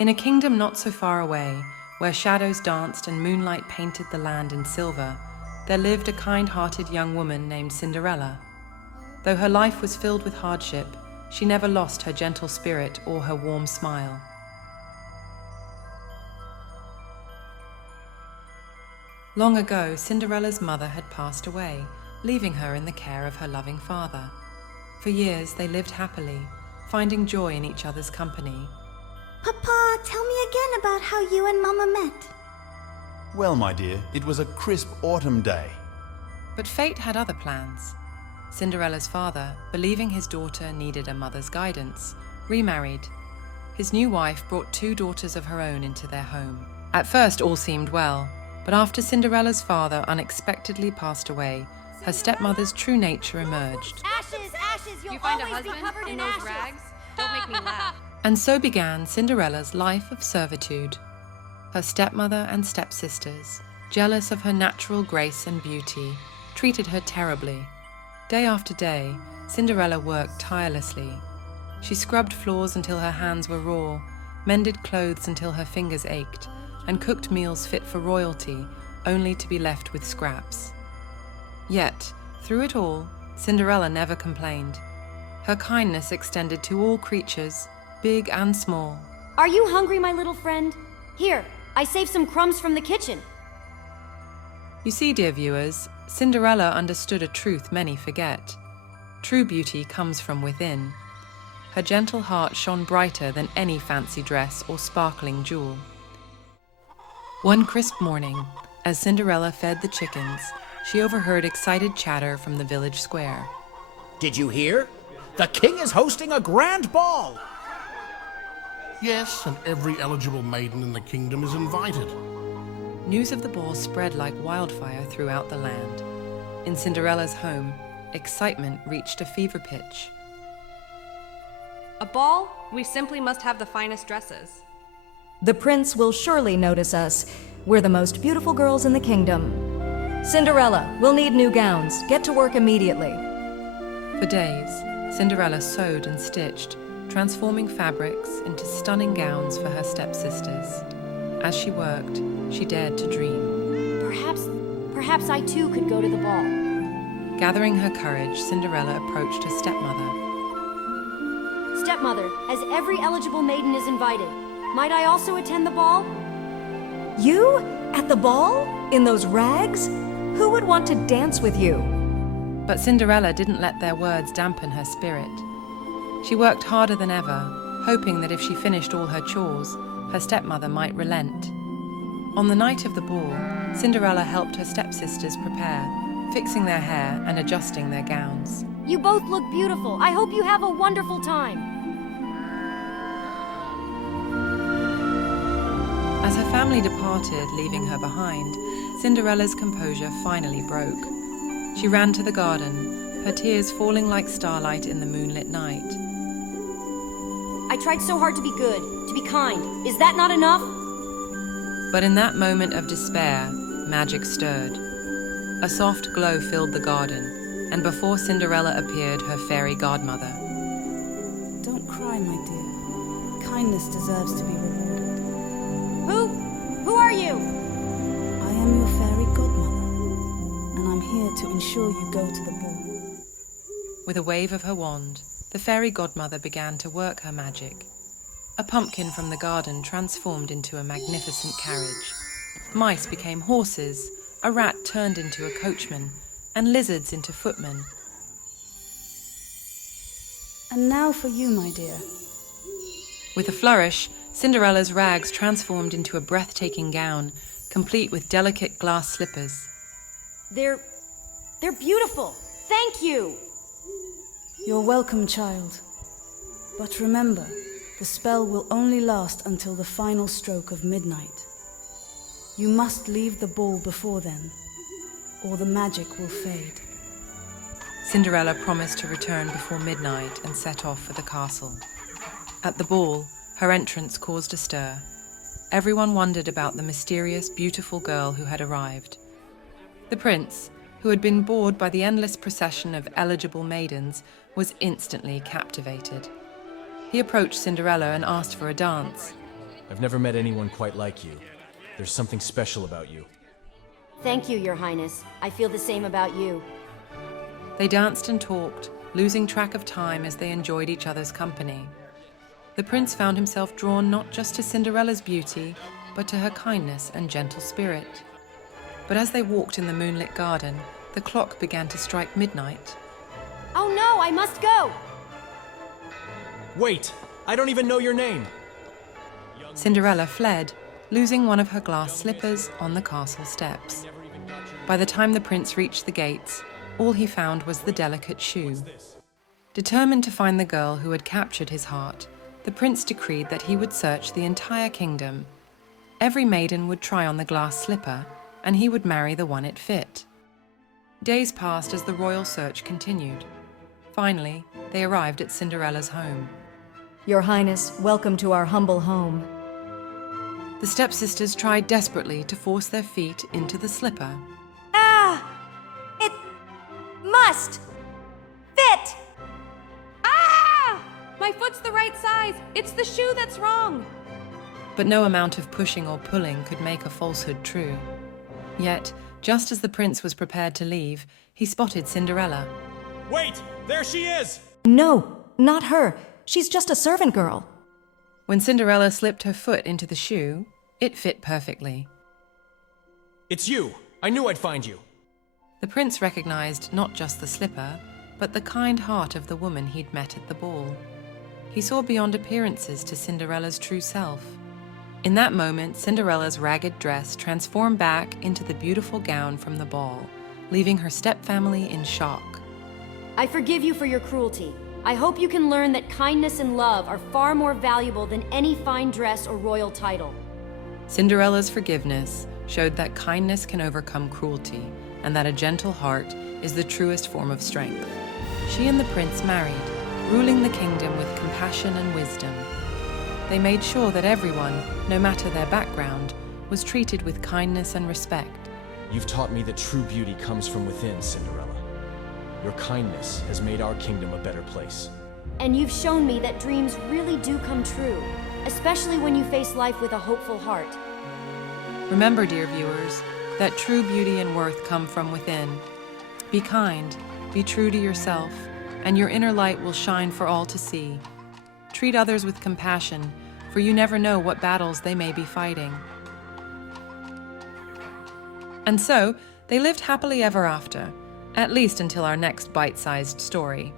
In a kingdom not so far away, where shadows danced and moonlight painted the land in silver, there lived a kind-hearted young woman named Cinderella. Though her life was filled with hardship, she never lost her gentle spirit or her warm smile. Long ago, Cinderella's mother had passed away, leaving her in the care of her loving father. For years, they lived happily, finding joy in each other's company. Papa, tell me again about how you and Mama met. Well, my dear, it was a crisp autumn day. But fate had other plans. Cinderella's father, believing his daughter needed a mother's guidance, remarried. His new wife brought 2 daughters of her own into their home. At first, all seemed well, but after Cinderella's father unexpectedly passed away, her stepmother's true nature emerged. Ashes, ashes, you'll You find a always be husband covered in in those ashes. rags? Don't make me laugh. And so began Cinderella's life of servitude. Her stepmother and stepsisters, jealous of her natural grace and beauty, treated her terribly. Day after day, Cinderella worked tirelessly. She scrubbed floors until her hands were raw, mended clothes until her fingers ached, and cooked meals fit for royalty, only to be left with scraps. Yet, through it all, Cinderella never complained. Her kindness extended to all creatures, big and small. Are you hungry, my little friend? Here, I saved some crumbs from the kitchen. You see, dear viewers, Cinderella understood a truth many forget. True beauty comes from within. Her gentle heart shone brighter than any fancy dress or sparkling jewel. One crisp morning, as Cinderella fed the chickens, she overheard excited chatter from the village square. Did you hear? The king is hosting a grand ball! Yes, and every eligible maiden in the kingdom is invited. News of the ball spread like wildfire throughout the land. In Cinderella's home, excitement reached a fever pitch. A ball? We simply must have the finest dresses. The prince will surely notice us. We're the most beautiful girls in the kingdom. Cinderella, we'll need new gowns. Get to work immediately. For days, Cinderella sewed and stitched, transforming fabrics into stunning gowns for her stepsisters. As she worked, she dared to dream. Perhaps I too could go to the ball. Gathering her courage, Cinderella approached her stepmother. Stepmother, as every eligible maiden is invited, might I also attend the ball? You? At the ball? In those rags? Who would want to dance with you? But Cinderella didn't let their words dampen her spirit. She worked harder than ever, hoping that if she finished all her chores, her stepmother might relent. On the night of the ball, Cinderella helped her stepsisters prepare, fixing their hair and adjusting their gowns. You both look beautiful. I hope you have a wonderful time. As her family departed, leaving her behind, Cinderella's composure finally broke. She ran to the garden, her tears falling like starlight in the moonlit night. I tried so hard to be good, to be kind. Is that not enough? But in that moment of despair, magic stirred. A soft glow filled the garden, and before Cinderella appeared her fairy godmother. Don't cry, my dear. Kindness deserves to be rewarded. Who are you? I am your fairy godmother, and I'm here to ensure you go to the ball. With a wave of her wand, the fairy godmother began to work her magic. A pumpkin from the garden transformed into a magnificent carriage. Mice became horses, a rat turned into a coachman, and lizards into footmen. And now for you, my dear. With a flourish, Cinderella's rags transformed into a breathtaking gown, complete with delicate glass slippers. They're beautiful. Thank you. You're welcome, child. But remember, the spell will only last until the final stroke of midnight. You must leave the ball before then, or the magic will fade. Cinderella promised to return before midnight and set off for the castle. At the ball, her entrance caused a stir. Everyone wondered about the mysterious, beautiful girl who had arrived. The prince, who had been bored by the endless procession of eligible maidens, was instantly captivated. He approached Cinderella and asked for a dance. I've never met anyone quite like you. There's something special about you. Thank you, Your Highness. I feel the same about you. They danced and talked, losing track of time as they enjoyed each other's company. The prince found himself drawn not just to Cinderella's beauty, but to her kindness and gentle spirit. But as they walked in the moonlit garden, the clock began to strike midnight. Oh no, I must go! Wait! I don't even know your name! Cinderella fled, losing one of her glass slippers on the castle steps. By the time the prince reached the gates, all he found was the delicate shoe. Determined to find the girl who had captured his heart, the prince decreed that he would search the entire kingdom. Every maiden would try on the glass slipper, and he would marry the one it fit. Days passed as the royal search continued. Finally, they arrived at Cinderella's home. Your Highness, welcome to our humble home. The stepsisters tried desperately to force their feet into the slipper. Ah! It must fit! Ah! My foot's the right size. It's the shoe that's wrong. But no amount of pushing or pulling could make a falsehood true. Yet, just as the prince was prepared to leave, he spotted Cinderella. Wait! There she is! No, not her. She's just a servant girl. When Cinderella slipped her foot into the shoe, it fit perfectly. It's you! I knew I'd find you! The prince recognized not just the slipper, but the kind heart of the woman he'd met at the ball. He saw beyond appearances to Cinderella's true self. In that moment, Cinderella's ragged dress transformed back into the beautiful gown from the ball, leaving her stepfamily in shock. I forgive you for your cruelty. I hope you can learn that kindness and love are far more valuable than any fine dress or royal title. Cinderella's forgiveness showed that kindness can overcome cruelty, and that a gentle heart is the truest form of strength. She and the prince married, ruling the kingdom with compassion and wisdom. They made sure that everyone, no matter their background, was treated with kindness and respect. You've taught me that true beauty comes from within, Cinderella. Your kindness has made our kingdom a better place. And you've shown me that dreams really do come true, especially when you face life with a hopeful heart. Remember, dear viewers, that true beauty and worth come from within. Be kind, be true to yourself, and your inner light will shine for all to see. Treat others with compassion, for you never know what battles they may be fighting. And so, they lived happily ever after, at least until our next bite-sized story.